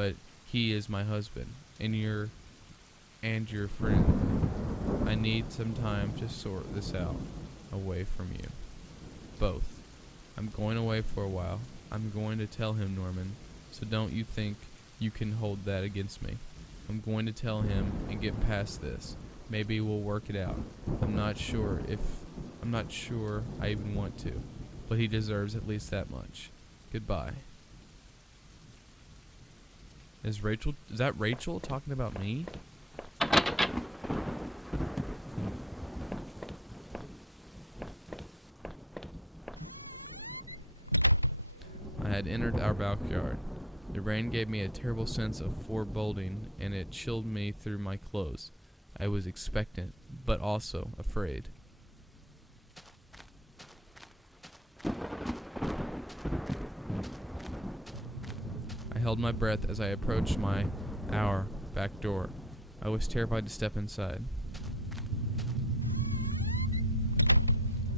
but he is my husband, and your friend. I need some time to sort this out away from you. Both. I'm going away for a while. I'm going to tell him, Norman, so don't you think you can hold that against me. I'm going to tell him and get past this. Maybe we'll work it out. I'm not sure I even want to, but he deserves at least that much. Goodbye. Is that Rachel talking about me? I had entered our backyard. The rain gave me a terrible sense of foreboding, and it chilled me through my clothes. I was expectant, but also afraid. I held my breath as I approached our back door. I was terrified to step inside.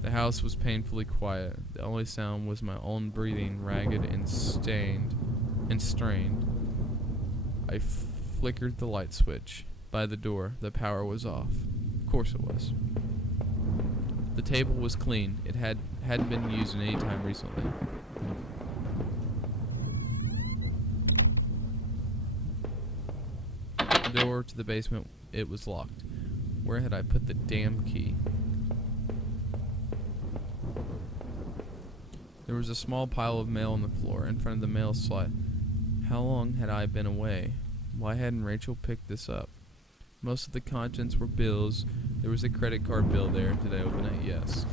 The house was painfully quiet. The only sound was my own breathing, ragged and strained. I flickered the light switch. By the door, the power was off. Of course it was. The table was clean. It hadn't been used in any time recently. The door to the basement, it was locked. Where had I put the damn key? There was a small pile of mail on the floor in front of the mail slot. How long had I been away? Why hadn't Rachel picked this up? Most of the contents were bills. There was a credit card bill there. Did I open it? Yes.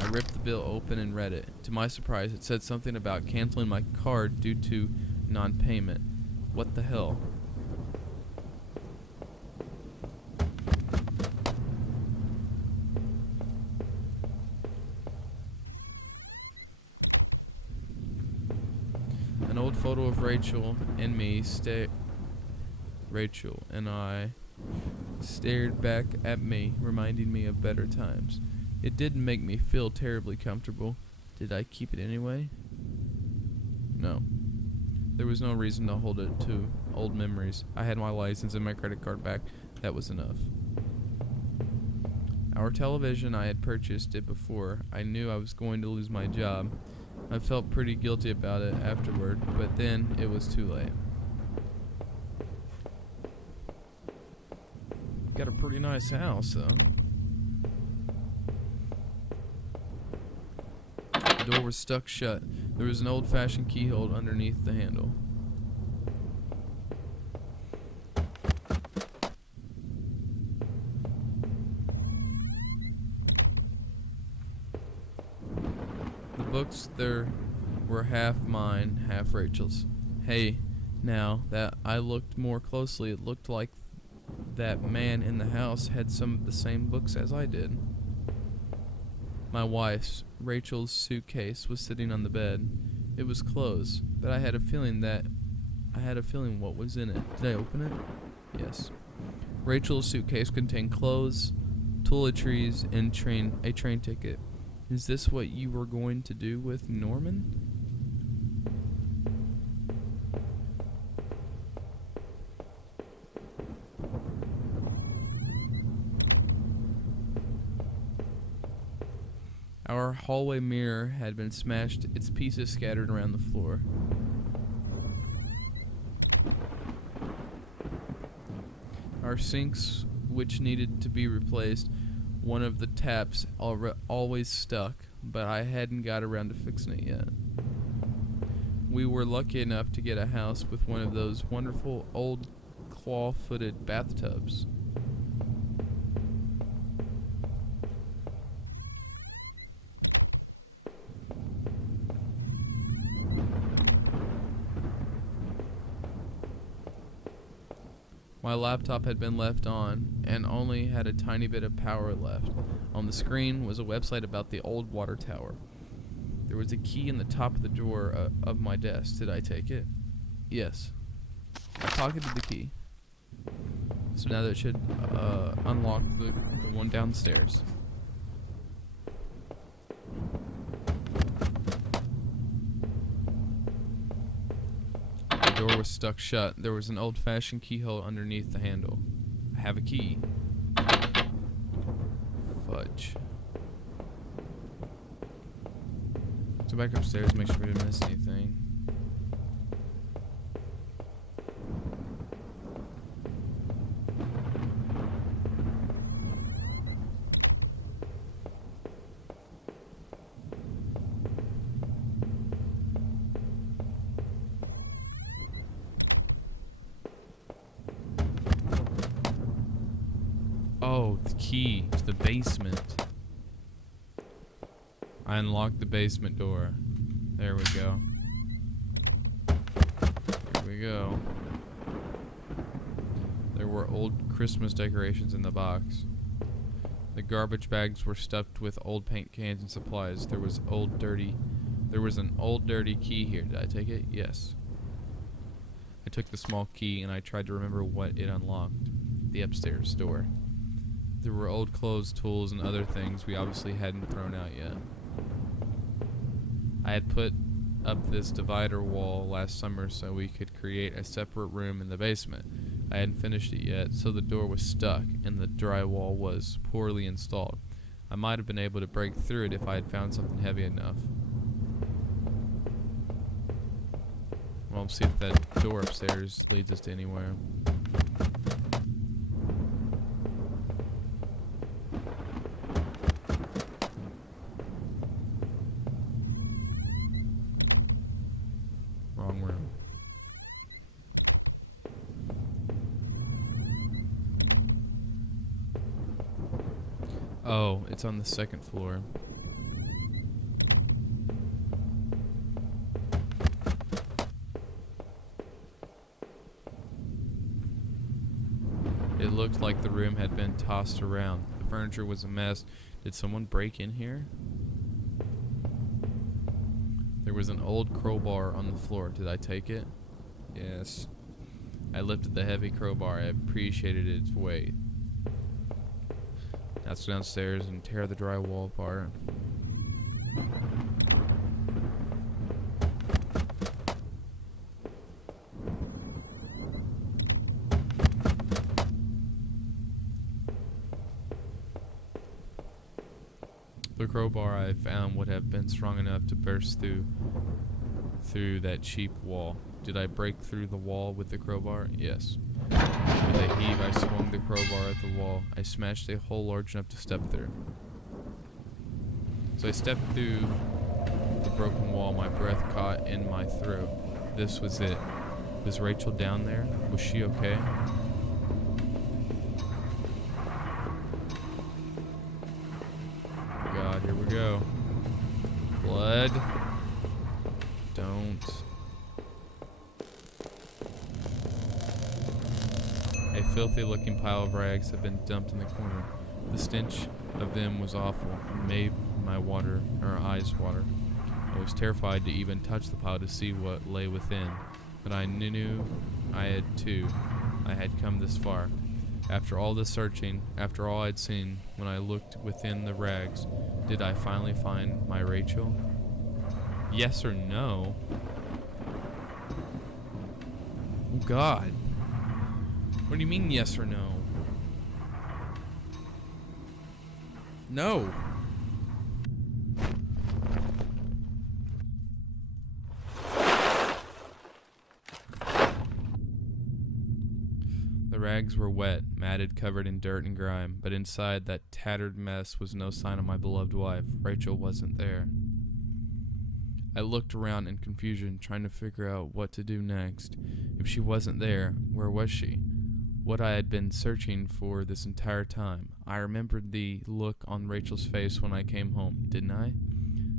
I ripped the bill open and read it. To my surprise, it said something about canceling my card due to non-payment. What the hell? An old photo of Rachel and I stared back at me, reminding me of better times. It didn't make me feel terribly comfortable. Did I keep it anyway? No. There was no reason to hold it to old memories. I had my license and my credit card back. That was enough. Our television, I had purchased it before. I knew I was going to lose my job. I felt pretty guilty about it afterward, but then it was too late. Got a pretty nice house, though. The door was stuck shut. There was an old-fashioned keyhole underneath the handle. The books there were half mine, half Rachel's. Hey, now that I looked more closely, it looked like that man in the house had some of the same books as I did. My wife's, Rachel's suitcase was sitting on the bed. It was closed, but I had a feeling what was in it. Did I open it? Yes. Rachel's suitcase contained clothes, toiletries, and a train ticket. Is this what you were going to do with Norman? Our hallway mirror had been smashed, its pieces scattered around the floor. Our sinks, which needed to be replaced, one of the taps always stuck, but I hadn't got around to fixing it yet. We were lucky enough to get a house with one of those wonderful old claw-footed bathtubs. My laptop had been left on and only had a tiny bit of power left. On the screen was a website about the old water tower. There was a key in the top of the drawer of my desk. Did I take it? Yes. I pocketed the key. So now that should unlock the one downstairs. The door was stuck shut. There was an old-fashioned keyhole underneath the handle. I have a key. Fudge. Let's go back upstairs, make sure we didn't miss anything. Oh, the key to the basement. I unlocked the basement door. There we go. Here we go. There were old Christmas decorations in the box. The garbage bags were stuffed with old paint cans and supplies. There was an old dirty key here. Did I take it? Yes. I took the small key and I tried to remember what it unlocked. The upstairs door. There were old clothes, tools, and other things we obviously hadn't thrown out yet. I had put up this divider wall last summer so we could create a separate room in the basement. I hadn't finished it yet, so the door was stuck and the drywall was poorly installed. I might have been able to break through it if I had found something heavy enough. Well, see if that door upstairs leads us to anywhere. Wrong room. Oh, it's on the second floor. It looked like the room had been tossed around. The furniture was a mess. Did someone break in here? There was an old crowbar on the floor. Did I take it? Yes. I lifted the heavy crowbar. I appreciated its weight. Now let's go downstairs and tear the drywall apart. The crowbar I found would have been strong enough to burst through that cheap wall. Did I break through the wall with the crowbar? Yes. With a heave, I swung the crowbar at the wall. I smashed a hole large enough to step through. So I stepped through the broken wall. My breath caught in my throat. This was it. Was Rachel down there? Was she okay? God, here we go. Blood. Don't. A filthy looking pile of rags had been dumped in the corner. The stench of them was awful and made my eyes water. I was terrified to even touch the pile to see what lay within, but I knew I had come this far. After all this searching, after all I'd seen, when I looked within the rags, did I finally find my Rachel? Yes or no? Oh God. What do you mean yes or no? No. The rags were wet, matted, covered in dirt and grime, but inside that tattered mess was no sign of my beloved wife. Rachel wasn't there. I looked around in confusion, trying to figure out what to do next. If she wasn't there, where was she? What I had been searching for this entire time. I remembered the look on Rachel's face when I came home, didn't I?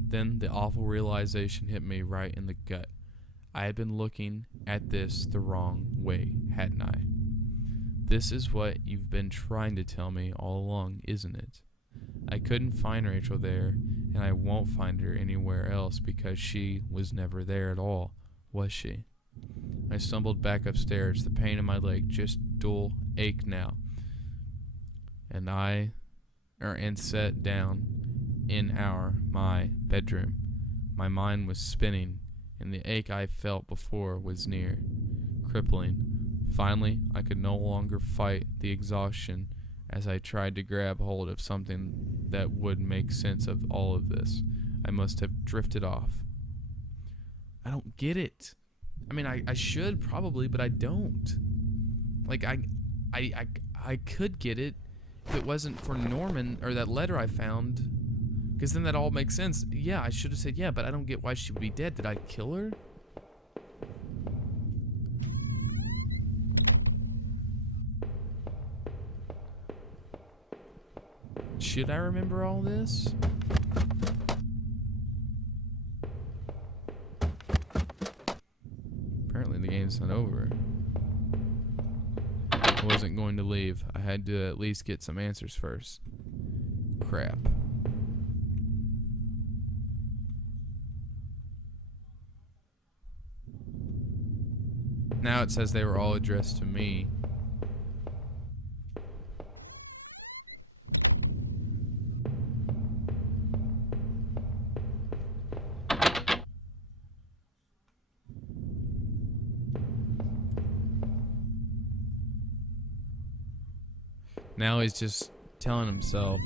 Then the awful realization hit me right in the gut. I had been looking at this the wrong way, hadn't I? This is what you've been trying to tell me all along, isn't it? I couldn't find Rachel there, and I won't find her anywhere else because she was never there at all, was she? I stumbled back upstairs, the pain in my leg just dull ache now, and sat down in my bedroom. My mind was spinning, and the ache I felt before was near. crippling. Finally, I could no longer fight the exhaustion as I tried to grab hold of something that would make sense of all of this. I must have drifted off. I don't get it. I mean, I should probably, but I don't. Like, I could get it if it wasn't for Norman, or that letter I found, because then that all makes sense. Yeah, I should have said yeah, but I don't get why she would be dead. Did I kill her? Should I remember all this? Apparently the game's not over. I wasn't going to leave. I had to at least get some answers first. Crap. Now it says they were all addressed to me. Now he's just telling himself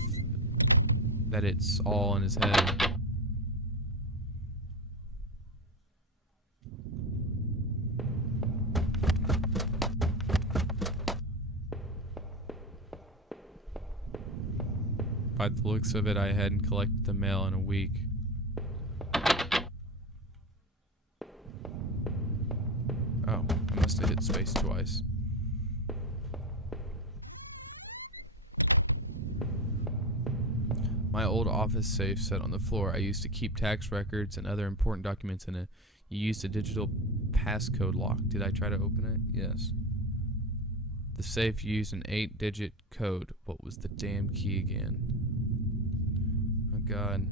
that it's all in his head. By the looks of it, I hadn't collected the mail in a week. Oh, I must have hit space twice. My old office safe sat on the floor. I used to keep tax records and other important documents in it. You used a digital passcode lock. Did I try to open it? Yes. The safe used an 8-digit code. What was the damn key again? Oh God.